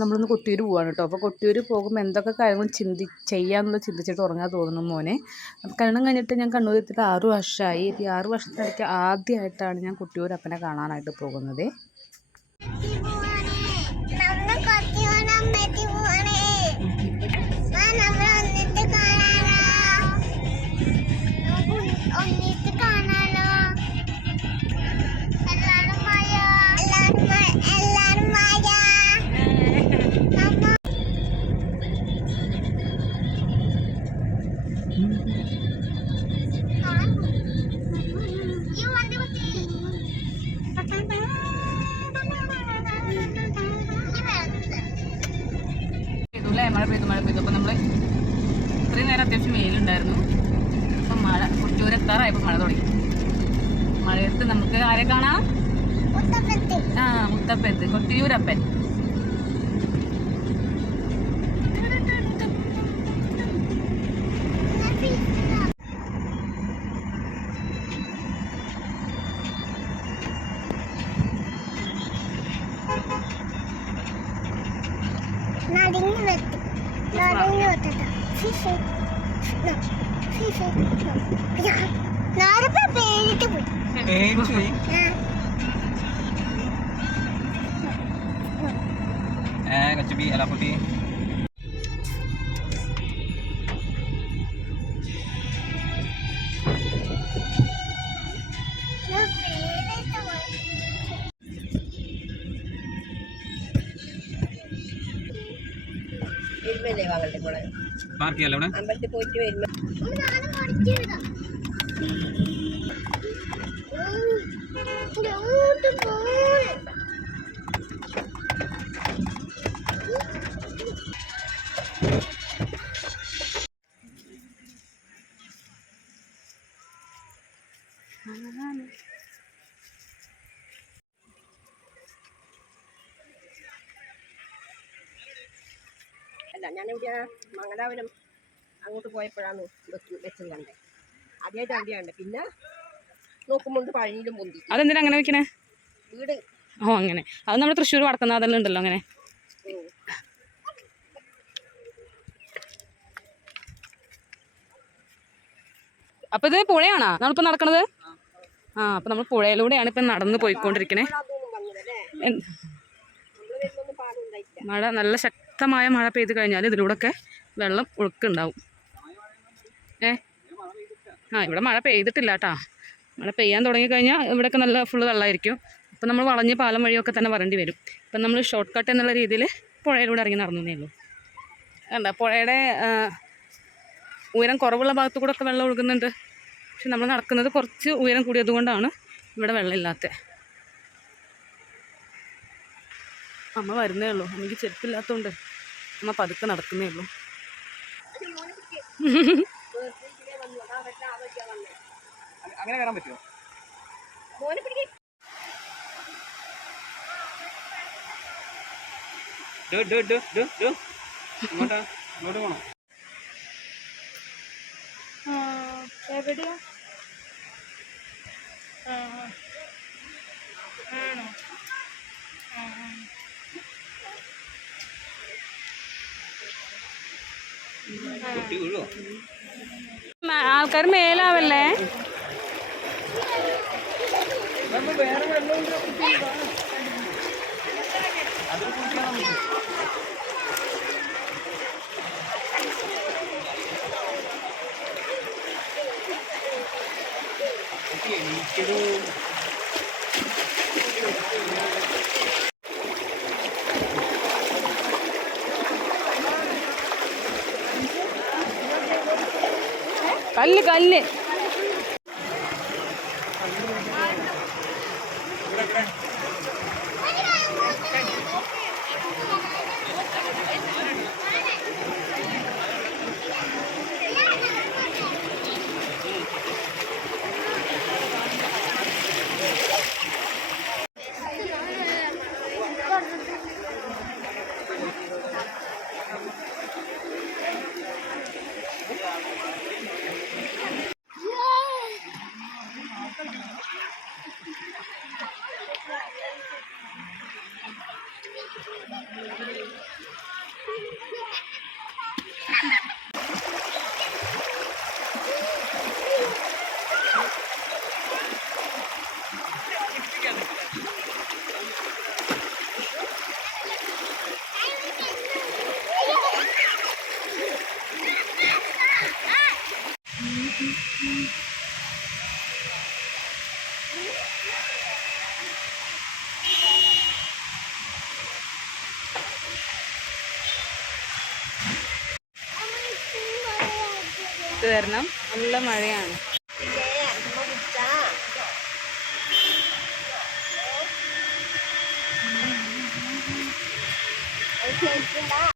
നമ്മളിന്ന് കൊട്ടിയൂർ പോവാണ് കേട്ടോ അപ്പോൾ കൊട്ടിയൂർ പോകുമ്പോൾ എന്തൊക്കെ കാര്യങ്ങൾ ചിന്തി ചെയ്യാമെന്നുള്ളത് ചിന്തിച്ചിട്ട് ഉറങ്ങാൻ തോന്നുന്നു മോനെ. കല്യാണം കഴിഞ്ഞിട്ട് ഞാൻ കണ്ണൂർ എത്തിയിട്ട് ആറ് വർഷമായി ഈ ആറ് വർഷത്തിനിടയ്ക്ക് ആദ്യമായിട്ടാണ് ഞാൻ കുട്ടിയൂർ അപ്പനെ കാണാനായിട്ട് പോകുന്നത്. മഴ പെയ്തു മഴ പെയ്തു. അപ്പോൾ നമ്മൾ ഇത്രയും നേരം അത്യാവശ്യം വെയിലുണ്ടായിരുന്നു. അപ്പം മഴ കൊട്ടിയൂർ എത്താറായപ്പോൾ മഴ തുടങ്ങി. മഴയത്ത് നമുക്ക് ആരെ കാണാം. ആ മുത്തപ്പത്ത് കൊട്ടിയൂരപ്പൻ ഫിഷ് ഫിഷ് നാരപ്പ പേരിട്ട് പോയി ആ. കച്ചുബി അലാപ്പുട്ടി ഞാൻ പേരിട്ട് പോയി പാർക്ക് ചെയ്യാലോ അവിടെ അമ്മ നാളെ പഠിച്ചെഴുതാം ഇങ്ങോട്ട് അല്ല ഞാനിവിടെ മംഗലാപുരം അങ്ങോട്ട് പോയപ്പോഴാണ് ബസ് ബസ്സിൽ കണ്ടത് ആദ്യമായിട്ട് അവിടെയാണ് പിന്നെ നോക്കുമ്പോൾ പഴനിയിലും പൊന്തി. അതെന്തിനാ അങ്ങനെ വെക്കണേ? വീട്. ഓ അങ്ങനെ. അത് നമ്മൾ തൃശ്ശൂർ വടക്കുന്ന അതെല്ലാം ഉണ്ടല്ലോ അങ്ങനെ. അപ്പൊ ഇത് പുഴയാണോ? നമ്മളിപ്പോ നടക്കണത്? ആ അപ്പൊ നമ്മൾ പുഴയിലൂടെയാണ് ഇപ്പൊ നടന്ന് പോയിക്കൊണ്ടിരിക്കണേ. മഴ നല്ല ശക്തമായ മഴ പെയ്ത് കഴിഞ്ഞാൽ ഇതിലൂടെയൊക്കെ വെള്ളം ഒഴുക്കുണ്ടാവും. ഏ? ആ ഇവിടെ മഴ പെയ്തിട്ടില്ല കേട്ടാ. മഴ പെയ്യാൻ തുടങ്ങിക്കഴിഞ്ഞാൽ ഇവിടെയൊക്കെ നല്ല ഫുള്ള് വെള്ളമായിരിക്കും. അപ്പം നമ്മൾ വളഞ്ഞ് പാലം വഴിയൊക്കെ തന്നെ വരേണ്ടി വരും. ഇപ്പം നമ്മൾ ഷോർട്ട് കട്ട് എന്നുള്ള രീതിയിൽ പുഴയിലൂടെ ഇറങ്ങി നടന്നേ ഉള്ളൂ. കണ്ട? പുഴയുടെ ഉയരം കുറവുള്ള ഭാഗത്തു കൂടെ ഒക്കെ വെള്ളം ഒഴുകുന്നുണ്ട്. പക്ഷെ നമ്മൾ നടക്കുന്നത് കുറച്ച് ഉയരം കൂടിയതുകൊണ്ടാണ് ഇവിടെ വെള്ളമില്ലാത്തത് അമ്മ വരുന്നേ ഉള്ളൂ. എനിക്ക് ചെരുപ്പില്ലാത്തതുകൊണ്ട് അമ്മ പതുക്കെ നടക്കുന്നേ ഉള്ളൂ. അങ്ങനെ കയറാൻ പറ്റുമോ? മോനെ പിടിക്കേ. ഡു ഡു ഡു ഡു ഡു. ഇങ്ങോട്ടാ ഇങ്ങോട്ട് പോണോ. എവിടെയാ? ആണോ? വീഴുവോ ആൾക്കാർ മേലാവല്ലേ എനിക്കൊരു கல் கல் വരണം നല്ല മഴയാണ് ശരിക്കും